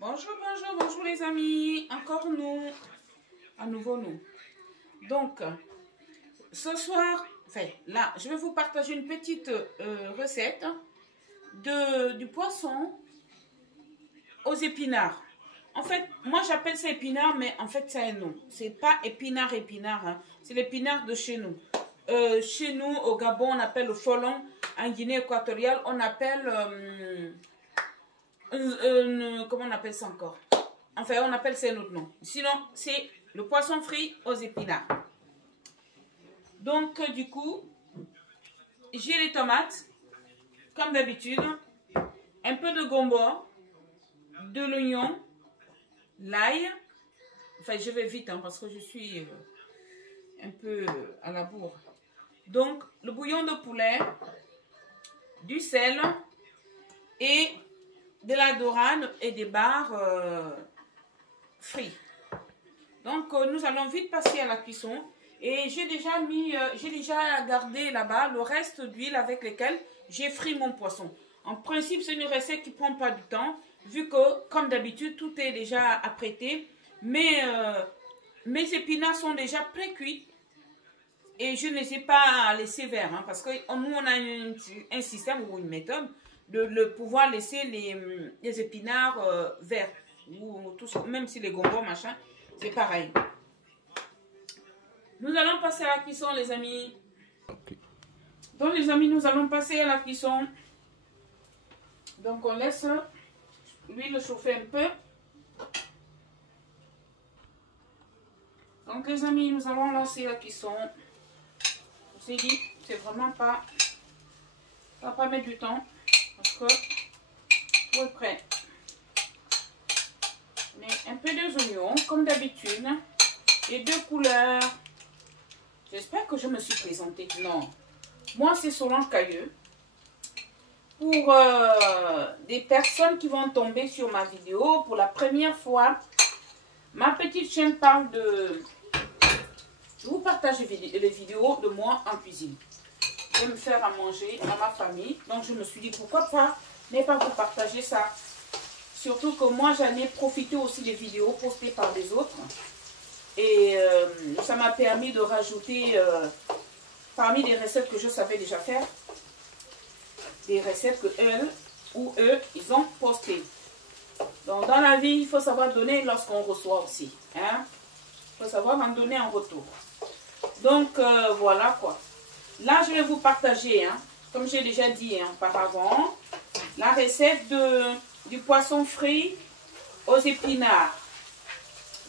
Bonjour, bonjour, bonjour les amis. Encore nous, à nouveau nous. Donc, ce soir, là, je vais vous partager une petite recette du poisson aux épinards. En fait, moi j'appelle ça épinard, mais en fait c'est un nom. C'est pas épinard, hein. C'est l'épinard de chez nous. Chez nous, au Gabon, on appelle le folon. En Guinée équatoriale, on appelle... comment on appelle ça encore? Enfin, on appelle ça un autre nom. Sinon, c'est le poisson frit aux épinards. Donc, du coup, j'ai les tomates, comme d'habitude, un peu de gombo, de l'oignon, l'ail. Enfin, je vais vite parce que je suis un peu à la bourre. Donc, le bouillon de poulet, du sel et de la dorade et des barres frits. Donc, nous allons vite passer à la cuisson. Et j'ai déjà gardé là-bas le reste d'huile avec lesquelles j'ai frit mon poisson. En principe, c'est une recette qui ne prend pas du temps, vu que, comme d'habitude, tout est déjà apprêté. Mais mes épinards sont déjà pré-cuits et je ne les ai pas laissés verts. Parce que nous, on a un système ou une méthode de pouvoir laisser les épinards verts. Ou même si les gombos, machin, c'est pareil. Nous allons passer à la cuisson, les amis. Donc, les amis, nous allons passer à la cuisson. Donc, on laisse l'huile chauffer un peu. Donc, les amis, nous allons lancer la cuisson. Je vous ai dit, c'est vraiment pas... Ça va pas mettre du temps. Parce que tout est prêt. Mais un peu d'oignons, comme d'habitude. Et deux couleurs. J'espère que je me suis présentée. Non. Moi, c'est Solange Cailleux. Pour des personnes qui vont tomber sur ma vidéo pour la première fois, ma petite chaîne parle de... Je vous partage les vidéos de moi en cuisine. Je vais me faire à manger à ma famille. Donc, je me suis dit, pourquoi pas ne pas vous partager ça. Surtout que moi, j'en ai profité aussi des vidéos postées par les autres. Et ça m'a permis de rajouter, parmi les recettes que je savais déjà faire, des recettes que eux, ils ont postées. Donc, dans la vie, il faut savoir donner lorsqu'on reçoit aussi. Hein? Il faut savoir en donner en retour. Donc, voilà quoi. Là, je vais vous partager, comme j'ai déjà dit auparavant, la recette du poisson frit aux épinards.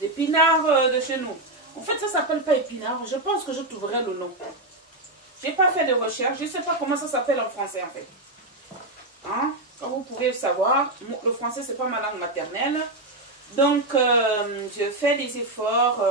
Les épinards de chez nous. En fait, ça ne s'appelle pas épinard. Je pense que je trouverai le nom. Je n'ai pas fait de recherche. Je ne sais pas comment ça s'appelle en français, en fait. Comme vous pouvez le savoir, le français, ce n'est pas ma langue maternelle. Donc, je fais des efforts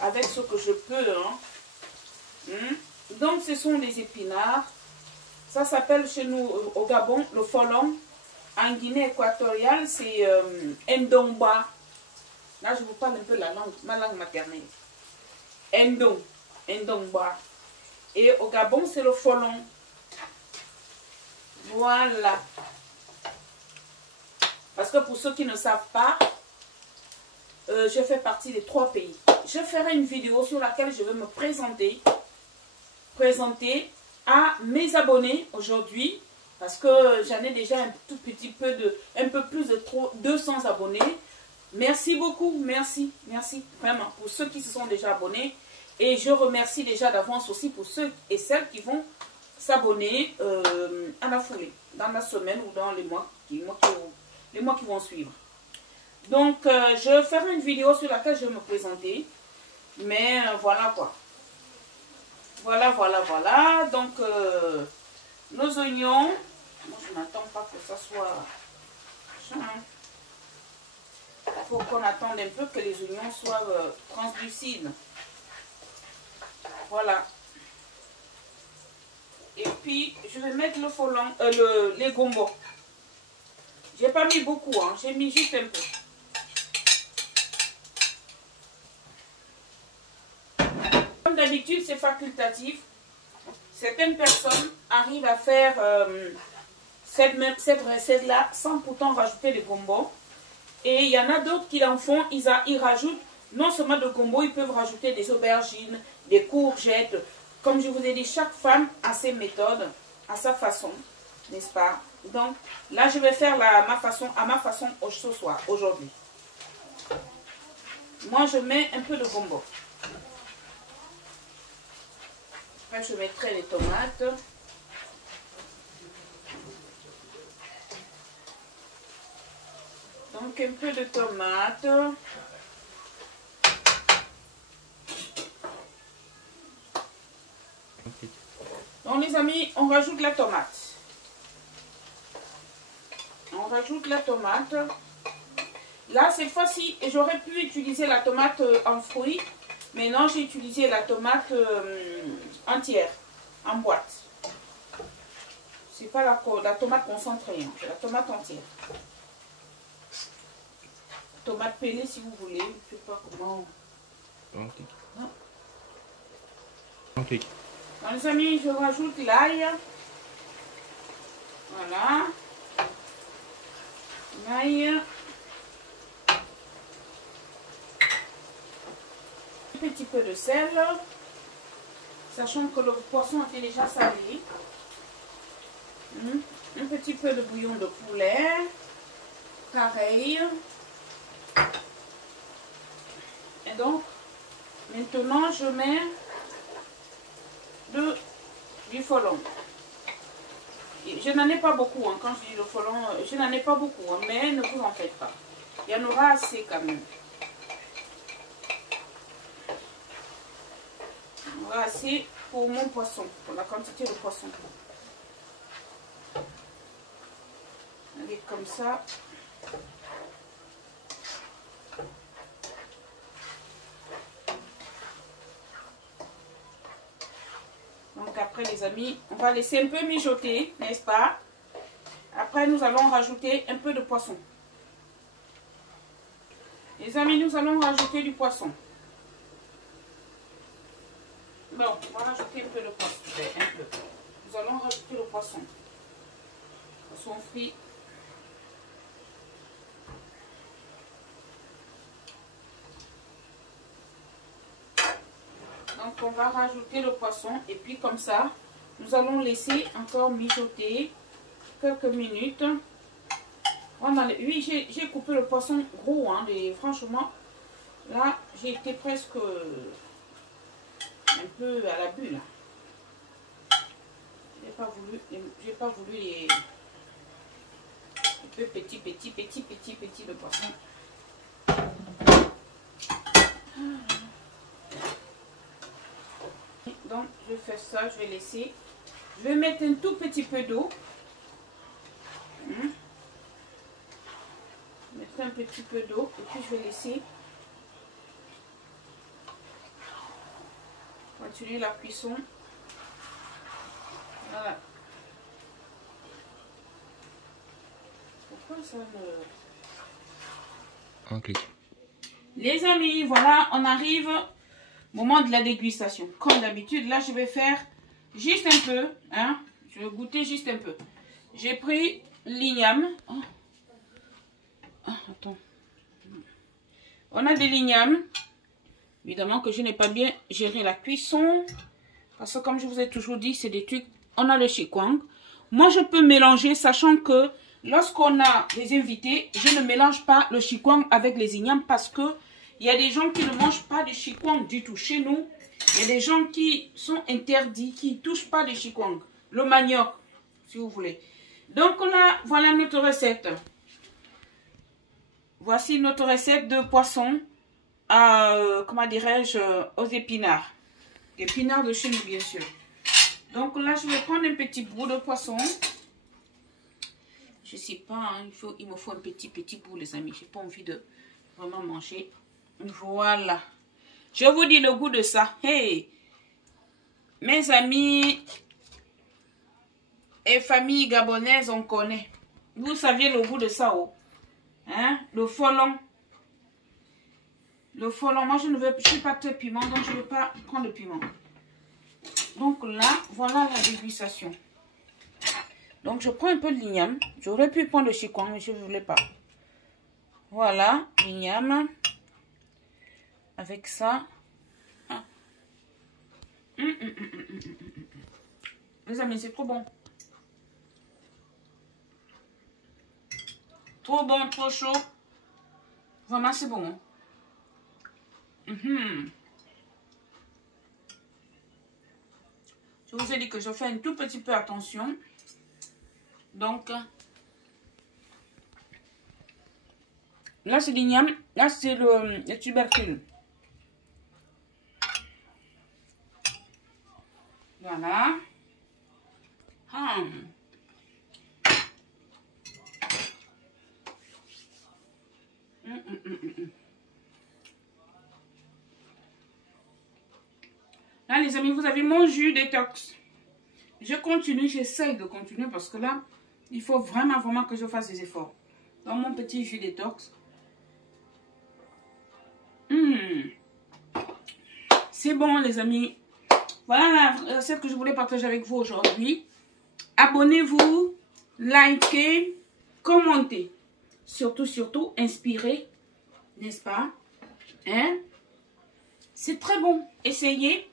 avec ce que je peux. Donc, ce sont des épinards. Ça s'appelle chez nous, au Gabon, le folon. En Guinée équatoriale, c'est ndomba. Là, je vous parle un peu ma langue maternelle. Ndomba. Et au Gabon, c'est le folon. Voilà. Parce que pour ceux qui ne savent pas, je fais partie des 3 pays. Je ferai une vidéo sur laquelle je vais me présenter à mes abonnés aujourd'hui. Parce que j'en ai déjà un tout petit peu un peu plus de 200 abonnés. Merci beaucoup, merci vraiment pour ceux qui se sont déjà abonnés. Et je remercie déjà d'avance aussi pour ceux et celles qui vont s'abonner à la foulée, dans la semaine ou dans les mois qui vont suivre. Donc, je ferai une vidéo sur laquelle je vais me présenter. Mais voilà quoi. Voilà. Donc, nos oignons. Moi, je n'attends pas que ça soit... Il faut qu'on attende un peu que les oignons soient translucides. Voilà. Et puis, je vais mettre le folon, les gombos. J'ai pas mis beaucoup, j'ai mis juste un peu. Comme d'habitude, c'est facultatif. Certaines personnes arrivent à faire cette recette-là sans pourtant rajouter des gombos. Et il y en a d'autres qui en font, ils rajoutent non seulement de gombo, ils peuvent rajouter des aubergines, des courgettes. Comme je vous ai dit, chaque femme a ses méthodes, à sa façon, n'est-ce pas? Donc là, je vais faire à ma façon ce soir, aujourd'hui. Moi, je mets un peu de gombo. Après, je mettrai les tomates. Donc, un peu de tomates. Donc, les amis, on rajoute la tomate. On rajoute la tomate. Là, cette fois-ci, j'aurais pu utiliser la tomate en fruits. Mais non, j'ai utilisé la tomate entière, en boîte. C'est pas la tomate concentrée, hein, c'est la tomate entière. Tomate pelée si vous voulez, je sais pas comment. Non. Donc les amis, je rajoute l'ail. Voilà. L'ail. Un petit peu de sel. Sachant que le poisson était déjà salé. Un petit peu de bouillon de poulet. Pareil. Et donc, maintenant, je mets du folon. Je n'en ai pas beaucoup, hein, quand je dis le folon, je n'en ai pas beaucoup, hein, mais ne vous en faites pas. Il y en aura assez quand même. Il y en aura assez pour mon poisson, pour la quantité de poisson. Allez, comme ça. Donc après les amis, on va laisser un peu mijoter, n'est-ce pas? Après nous allons rajouter un peu de poisson. Les amis, nous allons rajouter du poisson. Bon, on va rajouter un peu de poisson. Un peu. Nous allons rajouter le poisson. Poisson frit. Donc on va rajouter le poisson et puis comme ça, nous allons laisser encore mijoter quelques minutes. Oui, j'ai coupé le poisson gros, hein, franchement, là j'ai été presque un peu à la bulle. J'ai pas voulu les petits le poisson. Donc je fais ça, je vais laisser. Je vais mettre un tout petit peu d'eau. Mettre un petit peu d'eau et puis je vais laisser continuer la cuisson. Voilà. Pourquoi ça me... Un clic. Les amis, voilà, on arrive au moment de la dégustation. Comme d'habitude, là je vais faire juste un peu, hein. Je vais goûter juste un peu. J'ai pris l'igname. Attends. On a des lignames. Évidemment que je n'ai pas bien géré la cuisson. Parce que comme je vous ai toujours dit, c'est des trucs. On a le chikwang. Moi, je peux mélanger, sachant que lorsqu'on a des invités, je ne mélange pas le chikwang avec les ignames. Parce que il y a des gens qui ne mangent pas de chikwang du tout. Chez nous, il y a des gens qui sont interdits, qui ne touchent pas de chikwang. Le manioc, si vous voulez. Donc là, voilà notre recette. Voici notre recette de poisson à, comment dirais-je, aux épinards. Épinards de chez nous, bien sûr. Donc là, je vais prendre un petit bout de poisson. Je ne sais pas, hein, il me faut un petit bout, les amis. Je n'ai pas envie de vraiment manger. Voilà. Je vous dis le goût de ça. Hey, mes amis et famille gabonaise, on connaît. Vous saviez le goût de ça, oh. Hein? Le folon. Le folon, moi je ne suis pas très piment, donc je ne vais pas prendre de piment. Donc là, voilà la dégustation. Donc je prends un peu de l'igname. J'aurais pu prendre le chikwang, mais je ne voulais pas. Voilà, l'igname. Avec ça. Les amis, c'est trop bon. Trop bon, trop chaud. Vraiment, c'est bon. Je vous ai dit que je fais un tout petit peu attention. Donc, là, c'est l'igname. Là, c'est le tubercule. Voilà. Là, les amis, vous avez mon jus détox. Je continue, j'essaye de continuer parce que là, il faut vraiment que je fasse des efforts. Dans mon petit jus détox. C'est bon, les amis. Voilà la recette que je voulais partager avec vous aujourd'hui. Abonnez-vous, likez, commentez. Surtout, inspirez. N'est-ce pas? Hein? C'est très bon. Essayez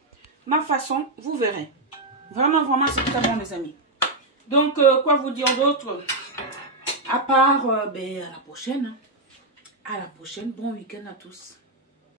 ma façon, vous verrez. Vraiment, c'est très bon, les amis. Donc, quoi vous dire d'autre? À part, à la prochaine. À la prochaine. Bon week-end à tous.